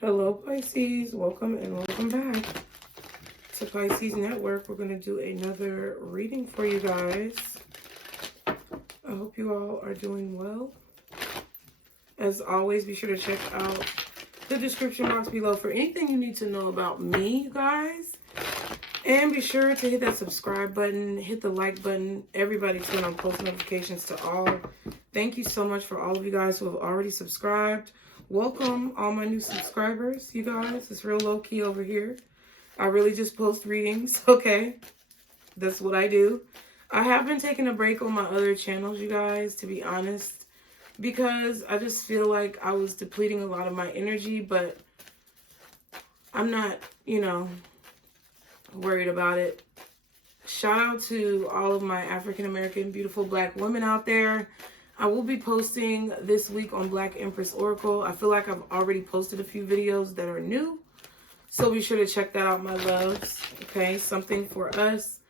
Hello Pisces, welcome and welcome back to Pisces Network. We're going to do another reading for you guys. I hope you all are doing well. As always, be sure to check out the description box below for anything you need to know about me, you guys. And be sure to hit that subscribe button, hit the like button. Everybody turn on post notifications to all. Thank you so much for all of you guys who have already subscribed. Welcome all my new subscribers, you guys. It's real low-key over here. I really just post readings, okay? That's what I do. I have been taking a break on my other channels, you guys, to be honest, because I just feel like I was depleting a lot of my energy, but I'm not, worried about it. Shout out to all of my African-American beautiful black women out there. I will be posting this week on Black Empress Oracle. I feel like I've already posted a few videos that are new, so be sure to check that out, my loves. Okay, something for us.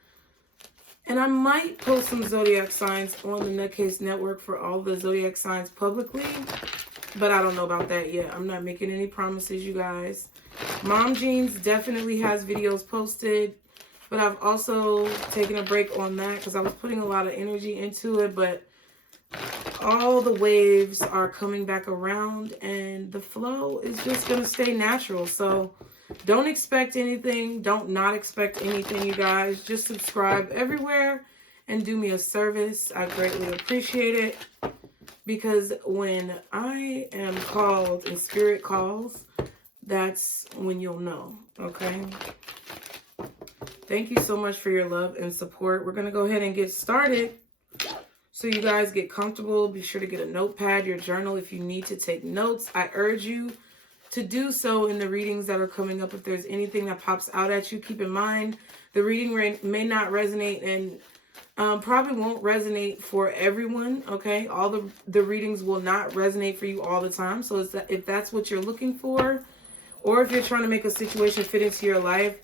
And I might post some zodiac signs on the Nutcase Network for all the zodiac signs publicly, but I don't know about that yet. I'm not making any promises, you guys. Mom Jeans definitely has videos posted, but I've also taken a break on that because I was putting a lot of energy into it, but all the waves are coming back around and the flow is just going to stay natural. So don't expect anything. Don't not expect anything, you guys. Just subscribe everywhere and do me a service. I greatly appreciate it, because when I am called and spirit calls, that's when you'll know, okay? Thank you so much for your love and support. We're going to go ahead and get started. So you guys get comfortable. Be sure to get a notepad, your journal if you need to take notes. I urge you to do so in the readings that are coming up. If there's anything that pops out at you, keep in mind the reading may not resonate and probably won't resonate for everyone, okay? All the readings will not resonate for you all the time. So if that's what you're looking for, or if you're trying to make a situation fit into your life,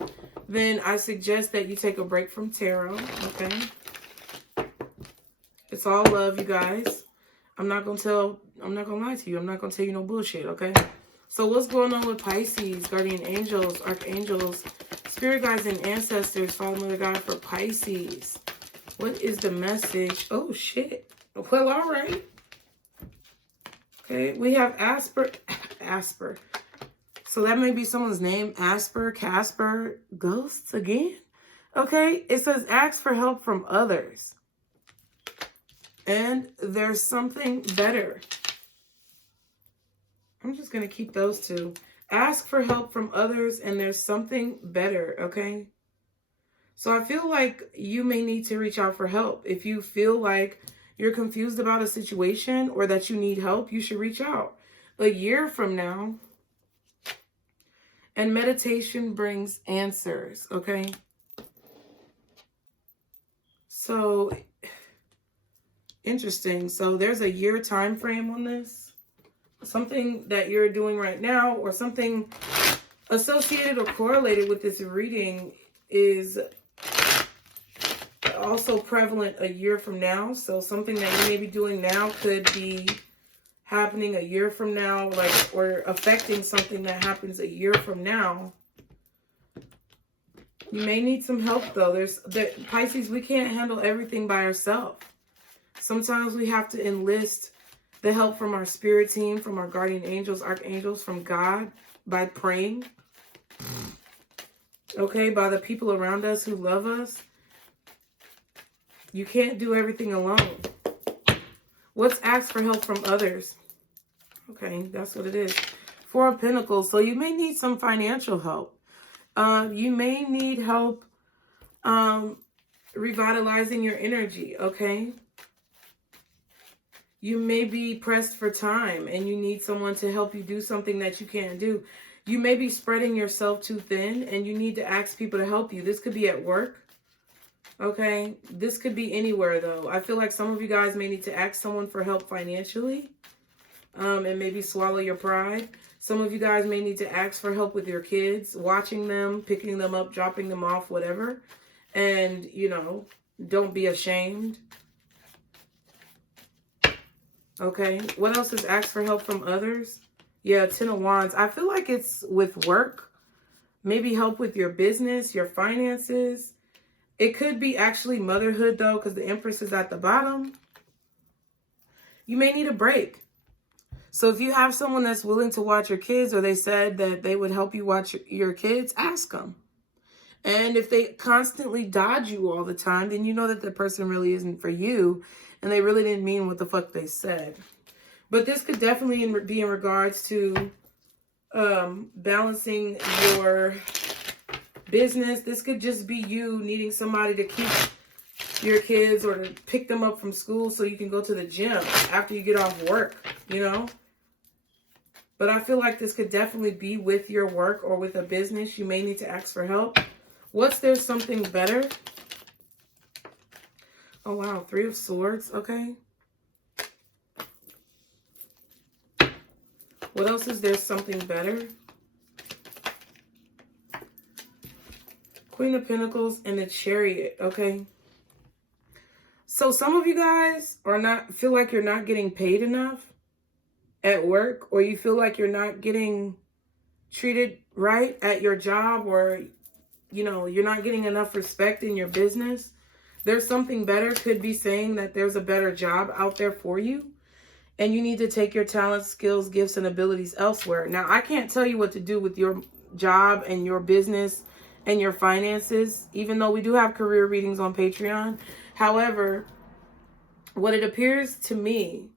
then I suggest that you take a break from tarot, okay? It's all love, you guys. I'm not going to lie to you. I'm not going to tell you no bullshit, okay? So what's going on with Pisces, guardian angels, archangels, spirit guides, and ancestors, Father, Mother, God for Pisces? What is the message? Oh, shit. Well, all right. Okay, we have Asper. So that may be someone's name. Asper, Casper, ghosts again? Okay, it says ask for help from others. And there's something better. I'm just going to keep those two. Ask for help from others and there's something better, okay? So I feel like you may need to reach out for help. If you feel like you're confused about a situation or that you need help, you should reach out. A year from now, and meditation brings answers, okay? So interesting. So there's a year time frame on this. Something that you're doing right now or something associated or correlated with this reading is also prevalent a year from now. So something that you may be doing now could be happening a year from now, or affecting something that happens a year from now. You may need some help though. Pisces, we can't handle everything by ourselves. Sometimes we have to enlist the help from our spirit team, from our guardian angels, archangels, from God, by praying. Okay, by the people around us who love us. You can't do everything alone. Let's ask for help from others. Okay, that's what it is. Four of Pentacles. So you may need some financial help. You may need help revitalizing your energy, okay? You may be pressed for time and you need someone to help you do something that you can't do. You may be spreading yourself too thin and you need to ask people to help you. This could be at work. Okay, this could be anywhere though. I feel like some of you guys may need to ask someone for help financially, and maybe swallow your pride. Some of you guys may need to ask for help with your kids, watching them, picking them up, dropping them off, whatever. And, don't be ashamed. Okay, what else is ask for help from others? Yeah, Ten of Wands. I feel like it's with work. Maybe help with your business, your finances. It could be actually motherhood, though, because the Empress is at the bottom. You may need a break. So if you have someone that's willing to watch your kids, or they said that they would help you watch your kids, ask them. And if they constantly dodge you all the time, then you know that the person really isn't for you, and they really didn't mean what the fuck they said. But this could definitely be in regards to balancing your business. This could just be you needing somebody to keep your kids or to pick them up from school so you can go to the gym after you get off work, you know? But I feel like this could definitely be with your work or with a business. You may need to ask for help. What's there something better? Oh, wow. Three of Swords. Okay. What else is there something better? Queen of Pentacles and the Chariot. Okay. So some of you guys feel like you're not getting paid enough at work, or you feel like you're not getting treated right at your job, or, you know, you're not getting enough respect in your business. There's something better. Could be saying that there's a better job out there for you, and you need to take your talents, skills, gifts, and abilities elsewhere. Now, I can't tell you what to do with your job and your business and your finances, even though we do have career readings on Patreon. However, what it appears to me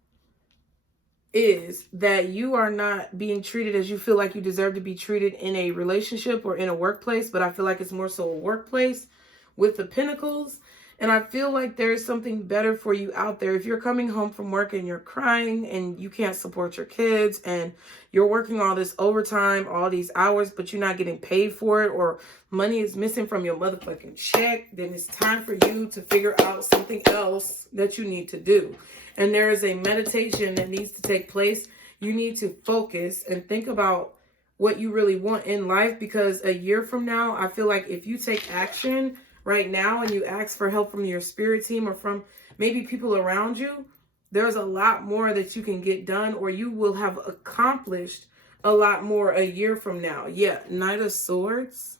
is that you are not being treated as you feel like you deserve to be treated in a relationship or in a workplace, but I feel like it's more so a workplace with the Pentacles. And I feel like there's something better for you out there. If you're coming home from work and you're crying and you can't support your kids and you're working all this overtime, all these hours, but you're not getting paid for it, or money is missing from your motherfucking check, then it's time for you to figure out something else that you need to do. And there is a meditation that needs to take place. You need to focus and think about what you really want in life, because a year from now, I feel like if you take action right now and you ask for help from your spirit team or from maybe people around you, there's a lot more that you can get done, or you will have accomplished a lot more a year from now. Yeah, Knight of Swords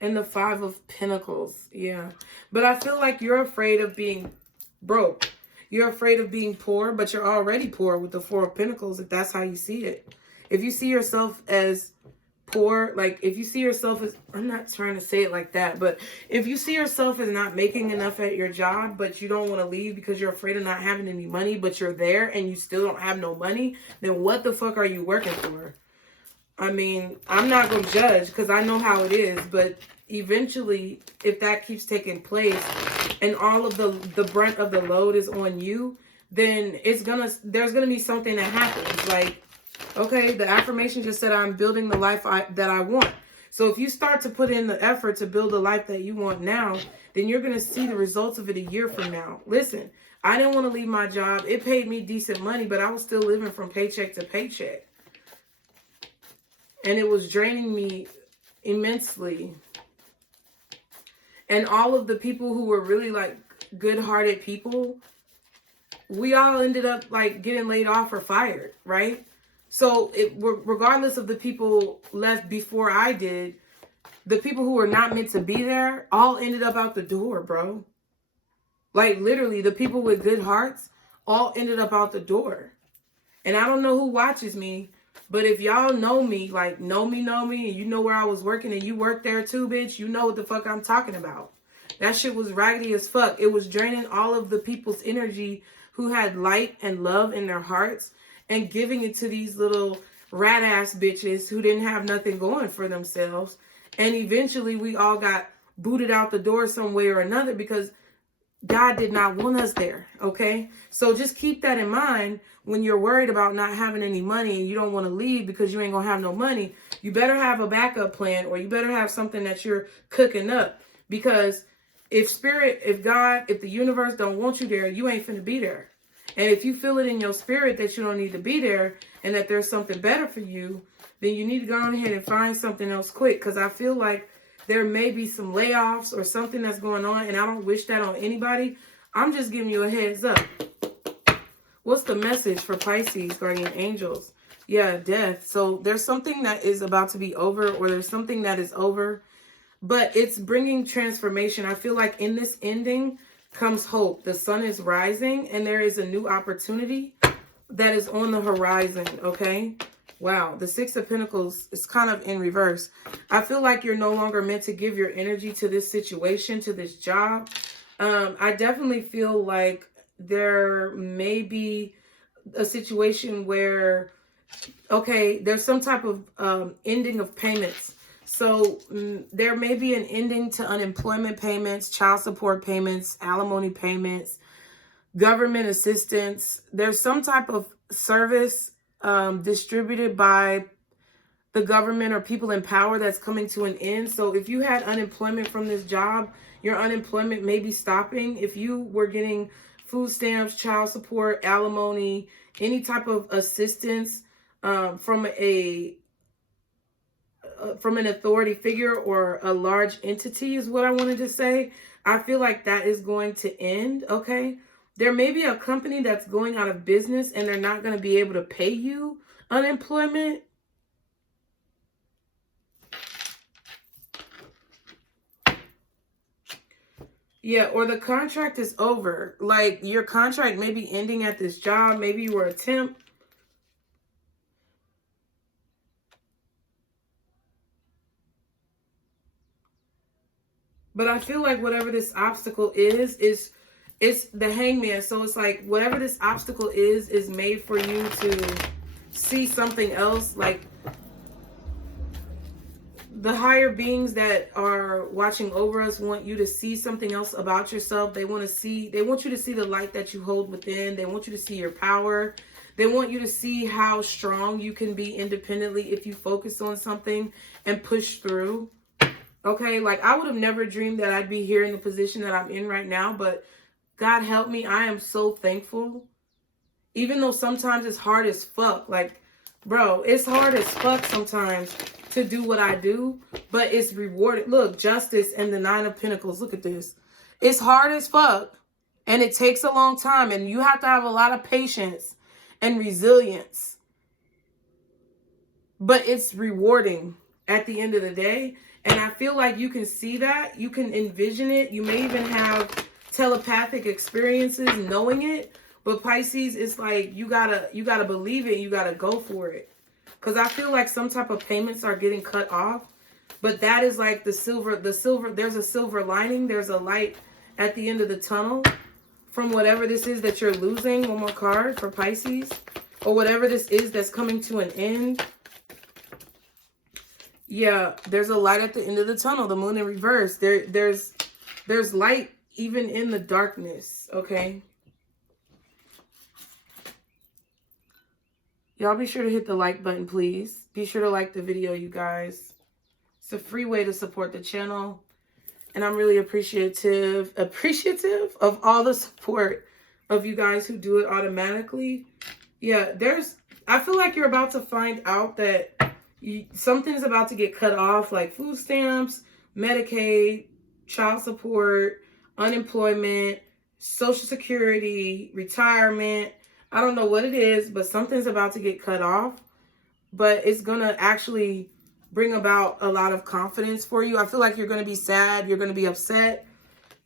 and the Five of Pentacles. Yeah, but I feel like you're afraid of being broke. You're afraid of being poor, but you're already poor with the Four of Pentacles, if that's how you see it. If you see yourself as poor, like if you see yourself as, I'm not trying to say it like that, but if you see yourself as not making enough at your job, but you don't want to leave because you're afraid of not having any money, but you're there and you still don't have no money, then what the fuck are you working for? I mean, I'm not going to judge because I know how it is, but eventually, if that keeps taking place and all of the brunt of the load is on you, then there's gonna be something that happens. Like, okay, the affirmation just said I'm building the life that I want. So if you start to put in the effort to build the life that you want now, then you're gonna see the results of it a year from now. Listen, I didn't want to leave my job. It paid me decent money, but I was still living from paycheck to paycheck. And it was draining me immensely. And all of the people who were really like good-hearted people, we all ended up like getting laid off or fired, right? So regardless of the people left before I did, the people who were not meant to be there all ended up out the door, bro. Like literally the people with good hearts all ended up out the door. And I don't know who watches me, but if y'all know me, like know me, and you know where I was working and you work there too, bitch, you know what the fuck I'm talking about. That shit was raggedy as fuck. It was draining all of the people's energy who had light and love in their hearts and giving it to these little rat ass bitches who didn't have nothing going for themselves. And eventually we all got booted out the door some way or another because God did not want us there, okay? So just keep that in mind when you're worried about not having any money and you don't want to leave because you ain't gonna have no money. You better have a backup plan, or you better have something that you're cooking up, because if spirit, if God, if the universe don't want you there, you ain't finna be there. And if you feel it in your spirit that you don't need to be there and that there's something better for you, then you need to go on ahead and find something else quick, because I feel like there may be some layoffs or something that's going on, and I don't wish that on anybody. I'm just giving you a heads up. What's the message for Pisces, guardian angels? Yeah, death. So there's something that is about to be over, or there's something that is over, but it's bringing transformation. I feel like in this ending comes hope. The sun is rising and there is a new opportunity that is on the horizon, okay? Wow, the Six of Pentacles is kind of in reverse. I feel like you're no longer meant to give your energy to this situation, to this job. I definitely feel like there may be a situation where, okay, there's some type of ending of payments. So there may be an ending to unemployment payments, child support payments, alimony payments, government assistance. There's some type of service distributed by the government or people in power that's coming to an end. So if you had unemployment from this job, your unemployment may be stopping. If you were getting food stamps, child support, alimony, any type of assistance from an authority figure or a large entity is what I wanted to say. I feel like that is going to end, okay? There may be a company that's going out of business and they're not going to be able to pay you unemployment. Yeah, or the contract is over. Like your contract may be ending at this job. Maybe you were a temp. But I feel like whatever this obstacle is it's the hangman. So it's like whatever this obstacle is made for you to see something else. Like the higher beings that are watching over us want you to see something else about yourself. They want you to see the light that you hold within. They want you to see your power. They want you to see how strong you can be independently if you focus on something and push through. Okay, like I would have never dreamed that I'd be here in the position that I'm in right now, but God help me. I am so thankful. Even though sometimes it's hard as fuck. Like, bro, it's hard as fuck sometimes to do what I do, but it's rewarded. Look, justice and the Nine of Pentacles. Look at this. It's hard as fuck and it takes a long time and you have to have a lot of patience and resilience. But it's rewarding at the end of the day. And I feel like you can see that. You can envision it. You may even have telepathic experiences knowing it. But Pisces, it's like you gotta believe it. You gotta go for it. Because I feel like some type of payments are getting cut off. But that is like the silver, there's a silver lining. There's a light at the end of the tunnel from whatever this is that you're losing. One more card for Pisces. Or whatever this is that's coming to an end. Yeah, there's a light at the end of the tunnel. The moon in reverse. There's light even in the darkness, okay? Y'all be sure to hit the like button, please. Be sure to like the video, you guys. It's a free way to support the channel. And I'm really appreciative of all the support of you guys who do it automatically. Yeah, I feel like you're about to find out that something's about to get cut off, like food stamps, Medicaid, child support, unemployment, Social Security, retirement. I don't know what it is, but something's about to get cut off. But it's going to actually bring about a lot of confidence for you. I feel like you're going to be sad. You're going to be upset.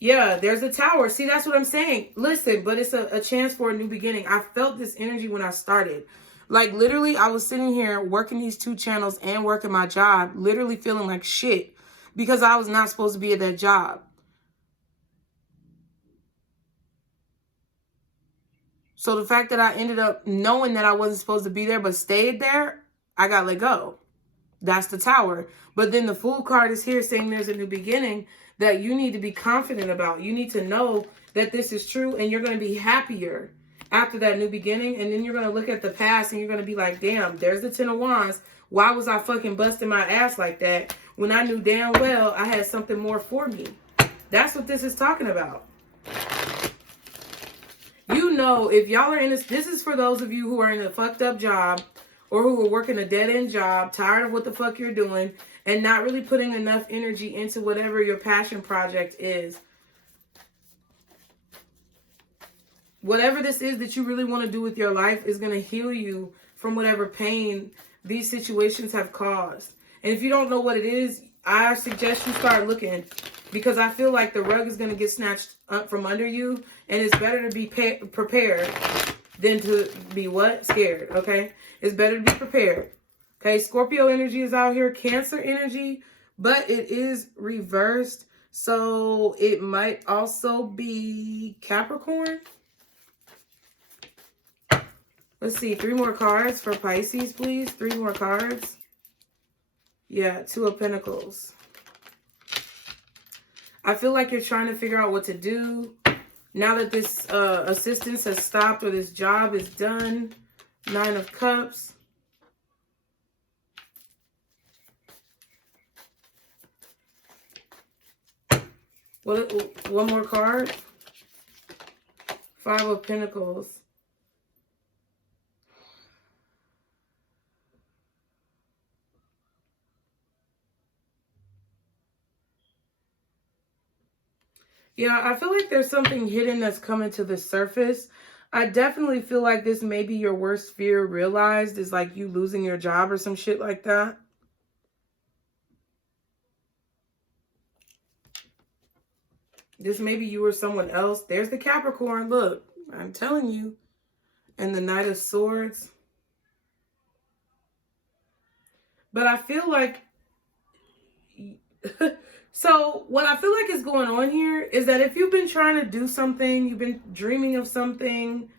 Yeah, there's a tower. See, that's what I'm saying. Listen, but it's a chance for a new beginning. I felt this energy when I started. Like, literally, I was sitting here working these 2 channels and working my job, literally feeling like shit because I was not supposed to be at that job. So the fact that I ended up knowing that I wasn't supposed to be there but stayed there, I got let go. That's the tower. But then the Fool card is here saying there's a new beginning that you need to be confident about. You need to know that this is true and you're going to be happier after that new beginning. And then you're going to look at the past and you're going to be like, damn, there's the 10 of Wands. Why was I fucking busting my ass like that when I knew damn well I had something more for me? That's what this is talking about. You know, if y'all are in this is for those of you who are in a fucked up job or who are working a dead-end job, tired of what the fuck you're doing, and not really putting enough energy into whatever your passion project is. whatever this is that you really want to do with your life is going to heal you from whatever pain these situations have caused. And if you don't know what it is, I suggest you start looking, because I feel like the rug is going to get snatched up from under you, and it's better to be prepared than to be what? Scared, okay? It's better to be prepared. Okay, Scorpio energy is out here, Cancer energy, but it is reversed. So it might also be Capricorn. Let's see, 3 more cards for Pisces, please. 3 more cards. Yeah, 2 of Pentacles. I feel like you're trying to figure out what to do now that this assistance has stopped or this job is done. 9 of Cups. One more card. 5 of Pentacles. Yeah, I feel like there's something hidden that's coming to the surface. I definitely feel like this may be your worst fear realized, is like you losing your job or some shit like that. This may be you or someone else. There's the Capricorn. Look, I'm telling you. And the Knight of Swords. But I feel like... So what I feel like is going on here is that if you've been trying to do something, you've been dreaming of something,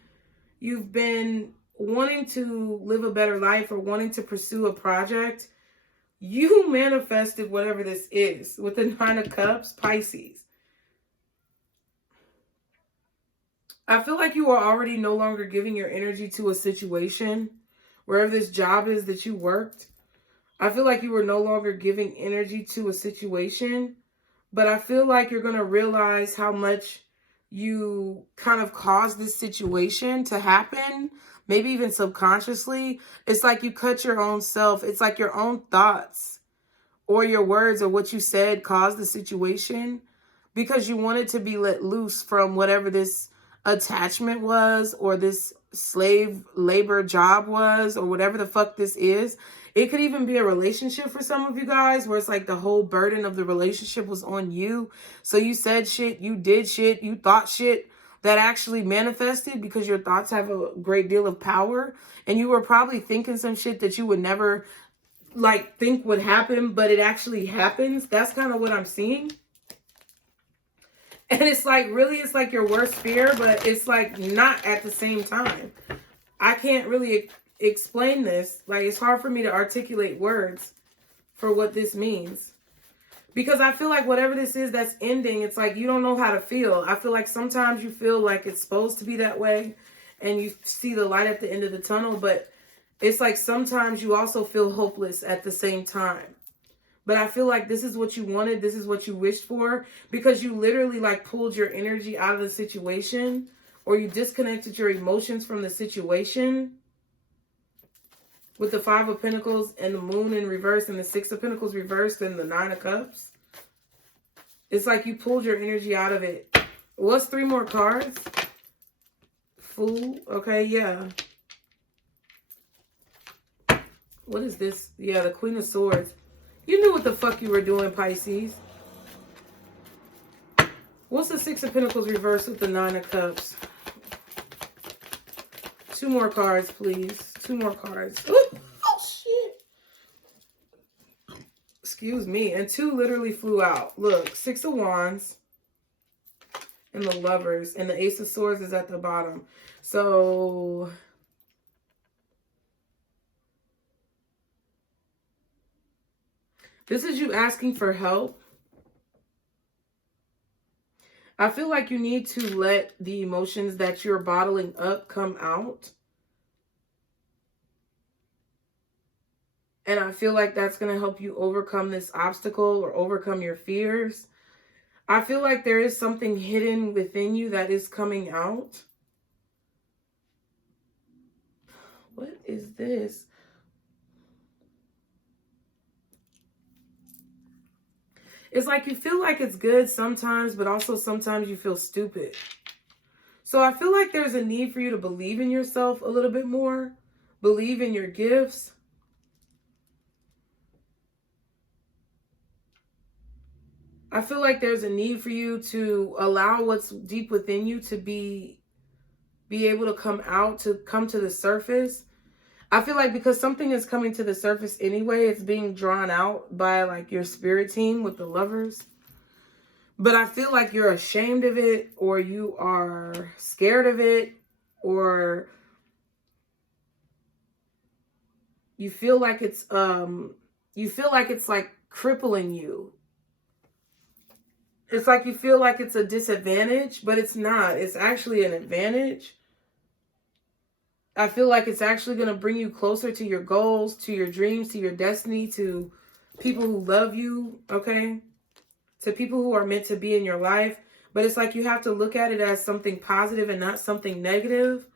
you've been wanting to live a better life or wanting to pursue a project, you manifested whatever this is with the 9 of Cups, Pisces. I feel like you are already no longer giving your energy to a situation, wherever this job is that you worked. I feel like you were no longer giving energy to a situation, but I feel like you're going to realize how much you kind of caused this situation to happen, maybe even subconsciously. It's like you cut your own self. It's like your own thoughts or your words or what you said caused the situation because you wanted to be let loose from whatever this attachment was or this slave labor job was or whatever the fuck this is. It could even be a relationship for some of you guys where it's like the whole burden of the relationship was on you. So you said shit, you did shit, you thought shit that actually manifested because your thoughts have a great deal of power. And you were probably thinking some shit that you would never like think would happen, but it actually happens. That's kind of what I'm seeing. And it's like, really, it's like your worst fear, but it's like not at the same time. I can't really explain this. Like, it's hard for me to articulate words for what this means. Because I feel like whatever this is that's ending, it's like you don't know how to feel. I feel like sometimes you feel like it's supposed to be that way and you see the light at the end of the tunnel, but it's like sometimes you also feel hopeless at the same time. But I feel like this is what you wanted. This is what you wished for, because you literally like pulled your energy out of the situation, or you disconnected your emotions from the situation. With the 5 of Pentacles and the Moon in reverse and the 6 of Pentacles reversed and the 9 of Cups. It's like you pulled your energy out of it. What's 3 more cards? Fool. Okay, yeah. What is this? Yeah, the Queen of Swords. You knew what the fuck you were doing, Pisces. What's the 6 of Pentacles reversed with the 9 of Cups? 2 more cards, please. 2 more cards. Ooh, oh, shit. Excuse me. And 2 literally flew out. Look, 6 of Wands and the Lovers. And the Ace of Swords is at the bottom. So... this is you asking for help. I feel like you need to let the emotions that you're bottling up come out. And I feel like that's going to help you overcome this obstacle or overcome your fears. I feel like there is something hidden within you that is coming out. What is this? It's like you feel like it's good sometimes, but also sometimes you feel stupid. So I feel like there's a need for you to believe in yourself a little bit more. Believe in your gifts. I feel like there's a need for you to allow what's deep within you to be able to come to the surface. I feel like because something is coming to the surface anyway, it's being drawn out by like your spirit team with the lovers. But I feel like you're ashamed of it, or you are scared of it, or you feel like it's like crippling you. It's like you feel like it's a disadvantage, but it's not. It's actually an advantage. I feel like it's actually going to bring you closer to your goals, to your dreams, to your destiny, to people who love you, okay? To people who are meant to be in your life. But it's like you have to look at it as something positive and not something negative.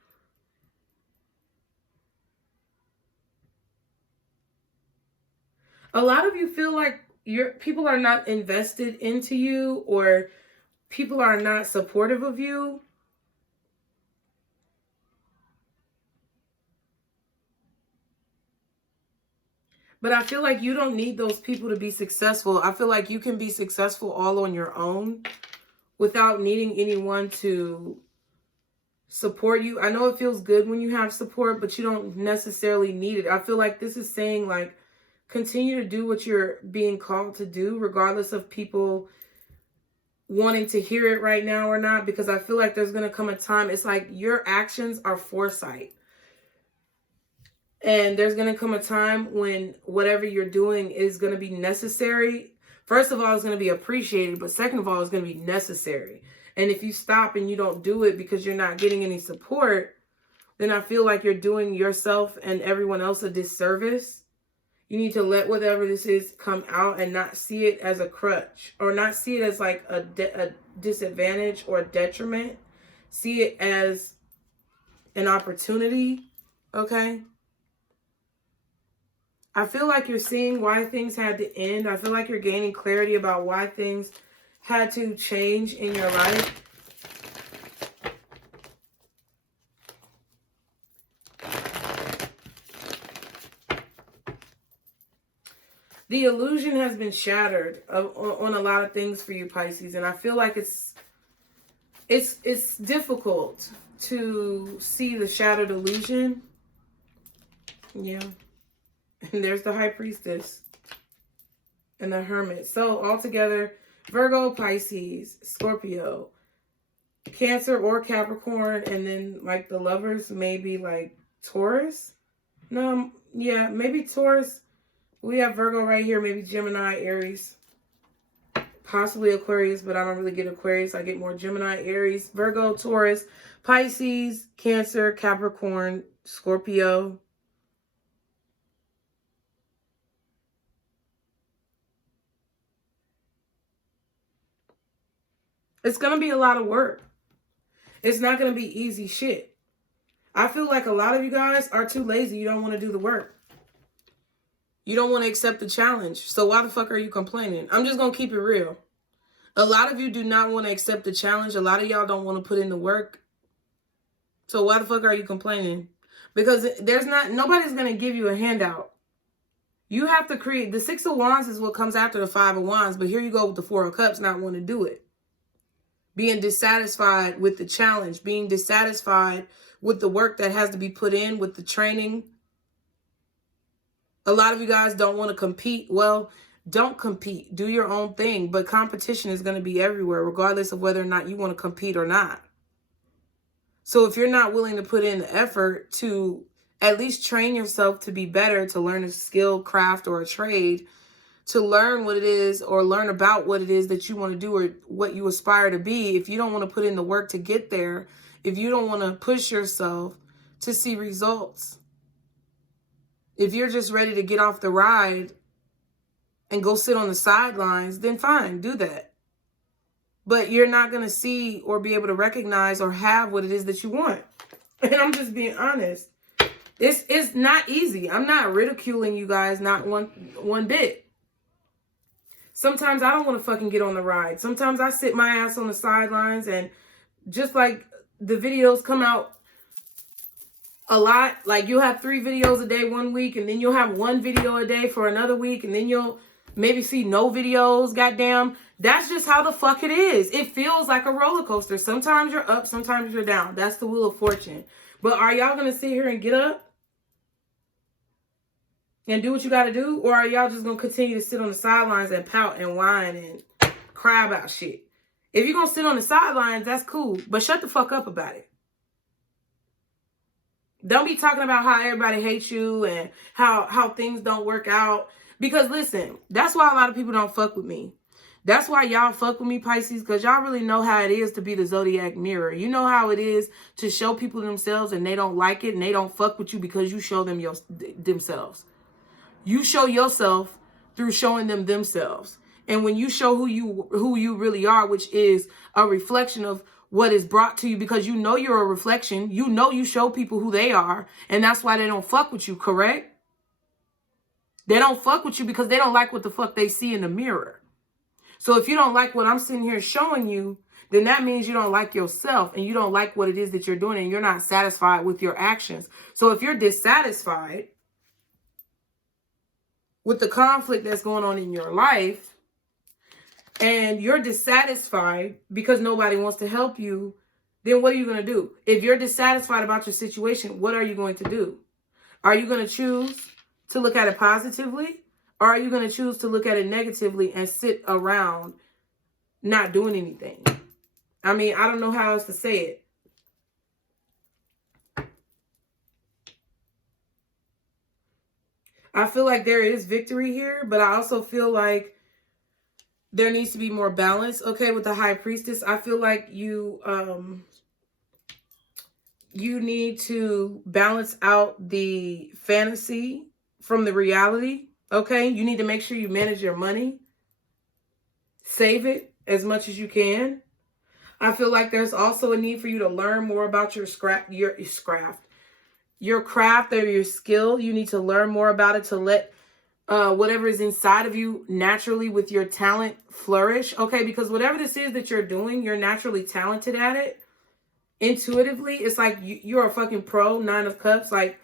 A lot of you feel like people are not invested into you, or people are not supportive of you. But I feel like you don't need those people to be successful. I feel like you can be successful all on your own without needing anyone to support you. I know it feels good when you have support, but you don't necessarily need it. I feel like this is saying, like, continue to do what you're being called to do, regardless of people wanting to hear it right now or not, because I feel like there's going to come a time, it's like your actions are foresight. And there's going to come a time when whatever you're doing is going to be necessary. First of all, it's going to be appreciated, but second of all, it's going to be necessary. And if you stop and you don't do it because you're not getting any support, then I feel like you're doing yourself and everyone else a disservice. You need to let whatever this is come out and not see it as a crutch, or not see it as like a disadvantage or a detriment. See it as an opportunity, okay? I feel like you're seeing why things had to end. I feel like you're gaining clarity about why things had to change in your life. The illusion has been shattered on a lot of things for you, Pisces. And I feel like it's difficult to see the shattered illusion. Yeah. And there's the High Priestess and the Hermit. So altogether, Virgo, Pisces, Scorpio, Cancer or Capricorn, and then like the lovers, maybe like Taurus. No, yeah, maybe Taurus. We have Virgo right here, maybe Gemini, Aries, possibly Aquarius, but I don't really get Aquarius. I get more Gemini, Aries, Virgo, Taurus, Pisces, Cancer, Capricorn, Scorpio. It's going to be a lot of work. It's not going to be easy shit. I feel like a lot of you guys are too lazy. You don't want to do the work. You don't want to accept the challenge. So why the fuck are you complaining? I'm just going to keep it real. A lot of you do not want to accept the challenge. A lot of y'all don't want to put in the work. So why the fuck are you complaining? Because nobody's going to give you a handout. You have to create. The Six of Wands is what comes after the Five of Wands. But here you go with the Four of Cups not wanting to do it. Being dissatisfied with the challenge. Being dissatisfied with the work that has to be put in, with the training. A lot of you guys don't want to compete. Well, don't compete. Do your own thing. But competition is going to be everywhere, regardless of whether or not you want to compete or not. So if you're not willing to put in the effort to at least train yourself to be better, to learn a skill, craft, or a trade, to learn what it is or learn about what it is that you want to do or what you aspire to be, if you don't want to put in the work to get there, if you don't want to push yourself to see results, if you're just ready to get off the ride and go sit on the sidelines, then fine, do that. But you're not going to see or be able to recognize or have what it is that you want. And I'm just being honest. It's not easy. I'm not ridiculing you guys, not one bit. Sometimes I don't want to fucking get on the ride. Sometimes I sit my ass on the sidelines, and just like the videos come out a lot. Like you'll have 3 videos a day one week, and then you'll have 1 video a day for another week, and then you'll maybe see no videos. Goddamn. That's just how the fuck it is. It feels like a roller coaster. Sometimes you're up, sometimes you're down. That's the wheel of fortune. But are y'all going to sit here and get up and do what you got to do? Or are y'all just going to continue to sit on the sidelines and pout and whine and cry about shit? If you're going to sit on the sidelines, that's cool. But shut the fuck up about it. Don't be talking about how everybody hates you and how things don't work out. Because listen, that's why a lot of people don't fuck with me. That's why y'all fuck with me, Pisces, because y'all really know how it is to be the zodiac mirror. You know how it is to show people themselves and they don't like it and they don't fuck with you because you show them themselves. You show yourself through showing them themselves. And when you show who you really are, which is a reflection of what is brought to you, because you know you're a reflection, you know you show people who they are, and that's why they don't fuck with you, correct? They don't fuck with you because they don't like what the fuck they see in the mirror. So if you don't like what I'm sitting here showing you, then that means you don't like yourself and you don't like what it is that you're doing and you're not satisfied with your actions. So if you're dissatisfied with the conflict that's going on in your life and you're dissatisfied because nobody wants to help you, then what are you going to do? If you're dissatisfied about your situation, what are you going to do? Are you going to choose to look at it positively? Or are you going to choose to look at it negatively and sit around not doing anything? I mean, I don't know how else to say it. I feel like there is victory here, but I also feel like there needs to be more balance. Okay, with the High Priestess, I feel like you need to balance out the fantasy from the reality. Okay, you need to make sure you manage your money. Save it as much as you can. I feel like there's also a need for you to learn more about your craft or your skill. You need to learn more about it to let whatever is inside of you naturally with your talent flourish. Okay, because whatever this is that you're doing, you're naturally talented at it. Intuitively, it's like you're a fucking pro, 9 of Cups. Like,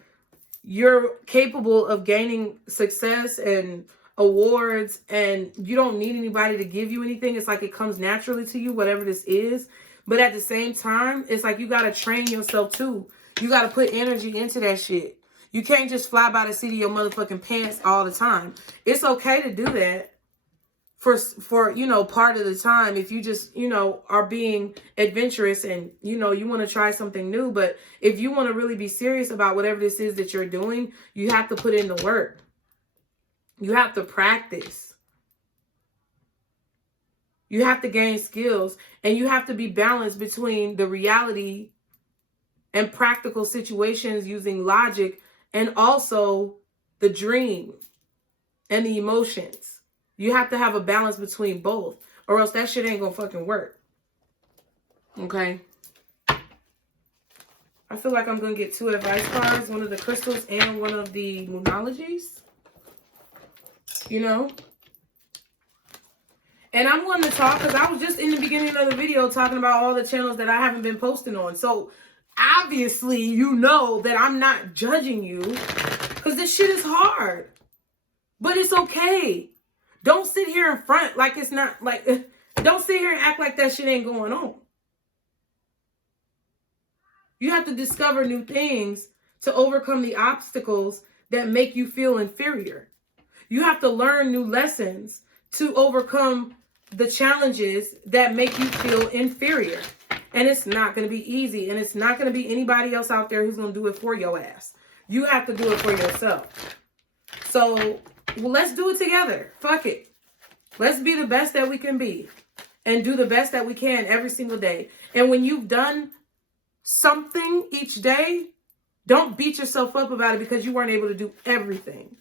you're capable of gaining success and awards, and you don't need anybody to give you anything. It's like it comes naturally to you, whatever this is. But at the same time, it's like you got to train yourself too. You got to put energy into that shit. You can't just fly by the seat of your motherfucking pants all the time. It's okay to do that for you know, part of the time, if you just, you know, are being adventurous and, you know, you want to try something new. But if you want to really be serious about whatever this is that you're doing, you have to put in the work. You have to practice. You have to gain skills, and you have to be balanced between the reality and practical situations using logic, and also the dream and the emotions. You have to have a balance between both, or else that shit ain't gonna fucking work. Okay. I feel like I'm gonna get 2 advice cards, one of the crystals and one of the moonologies. You know? And I'm going to talk, because I was just in the beginning of the video talking about all the channels that I haven't been posting on. So obviously you know that I'm not judging you, because this shit is hard. But it's okay. Don't sit here in front like it's not, like, don't sit here and act like that shit ain't going on. You have to discover new things to overcome the obstacles that make you feel inferior. You have to learn new lessons to overcome the challenges that make you feel inferior. And it's not going to be easy. And it's not going to be anybody else out there who's going to do it for your ass. You have to do it for yourself. So, well, let's do it together. Fuck it. Let's be the best that we can be. And do the best that we can every single day. And when you've done something each day, don't beat yourself up about it because you weren't able to do everything.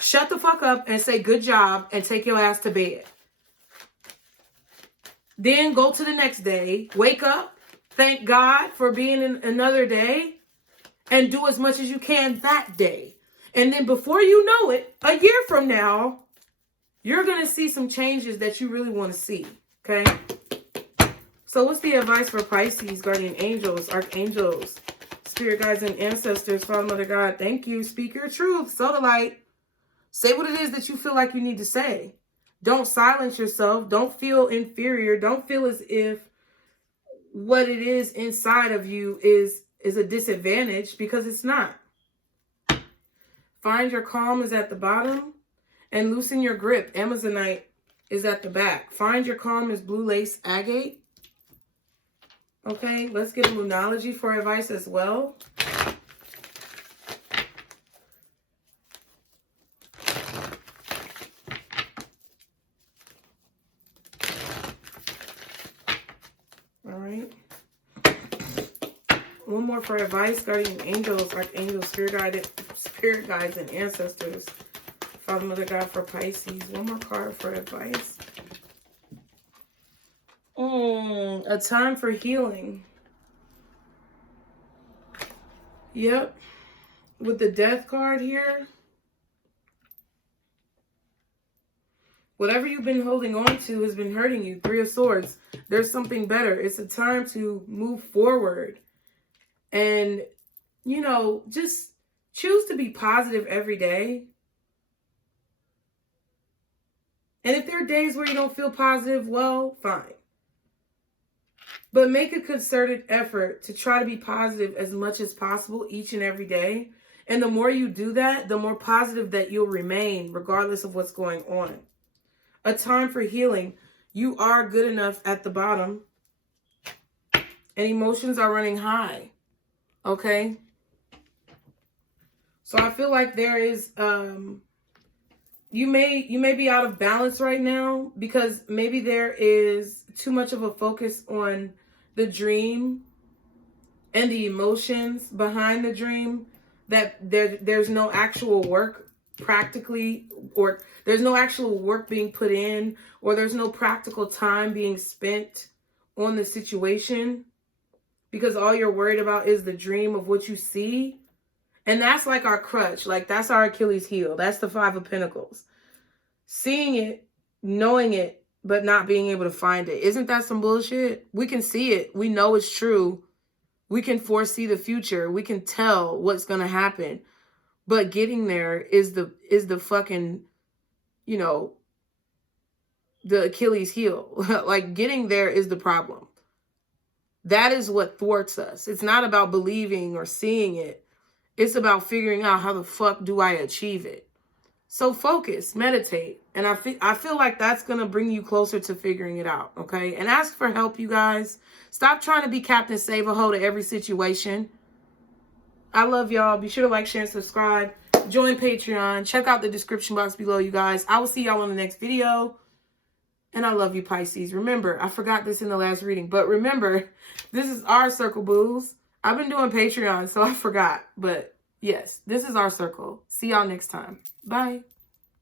Shut the fuck up and say good job and take your ass to bed. Then go to the next day, wake up, thank God for being in another day, and do as much as you can that day. And then before you know it, a year from now, you're going to see some changes that you really want to see, okay? So what's the advice for Pisces, guardian angels, archangels, spirit guides, and ancestors? Father, Mother, God, thank you. Speak your truth. Sow the light. Say what it is that you feel like you need to say. Don't silence yourself. Don't feel inferior. Don't feel as if what it is inside of you is a disadvantage, because it's not. Find your calm is at the bottom, and loosen your grip. Amazonite is at the back. Find your calm is blue lace agate. Okay, let's get a lunology for advice as well. All right. One more for advice, guardian angels, archangels, spirit guides, and ancestors. Father, Mother, God, for Pisces. One more card for advice. A time for healing. Yep. With the death card here. Whatever you've been holding on to has been hurting you. Three of Swords. There's something better. It's a time to move forward. And, you know, just choose to be positive every day. And if there are days where you don't feel positive, well, fine. But make a concerted effort to try to be positive as much as possible each and every day. And the more you do that, the more positive that you'll remain, regardless of what's going on. A time for healing. You are good enough at the bottom. And emotions are running high. Okay? So I feel like there is... You may be out of balance right now, because maybe there is too much of a focus on the dream and the emotions behind the dream, that there's no actual work practically, or there's no actual work being put in, or there's no practical time being spent on the situation, because all you're worried about is the dream of what you see. And that's like our crutch. Like, that's our Achilles heel. That's the Five of Pentacles. Seeing it, knowing it, but not being able to find it. Isn't that some bullshit? We can see it. We know it's true. We can foresee the future. We can tell what's going to happen. But getting there is the fucking, you know, the Achilles heel. Like, getting there is the problem. That is what thwarts us. It's not about believing or seeing it. It's about figuring out how the fuck do I achieve it. So focus, meditate. And I feel like that's going to bring you closer to figuring it out, okay? And ask for help, you guys. Stop trying to be Captain Save-A-Ho to every situation. I love y'all. Be sure to like, share, and subscribe. Join Patreon. Check out the description box below, you guys. I will see y'all on the next video. And I love you, Pisces. Remember, I forgot this in the last reading, but remember, this is our circle, booze. I've been doing Patreon, so I forgot. But yes, this is our circle. See y'all next time. Bye.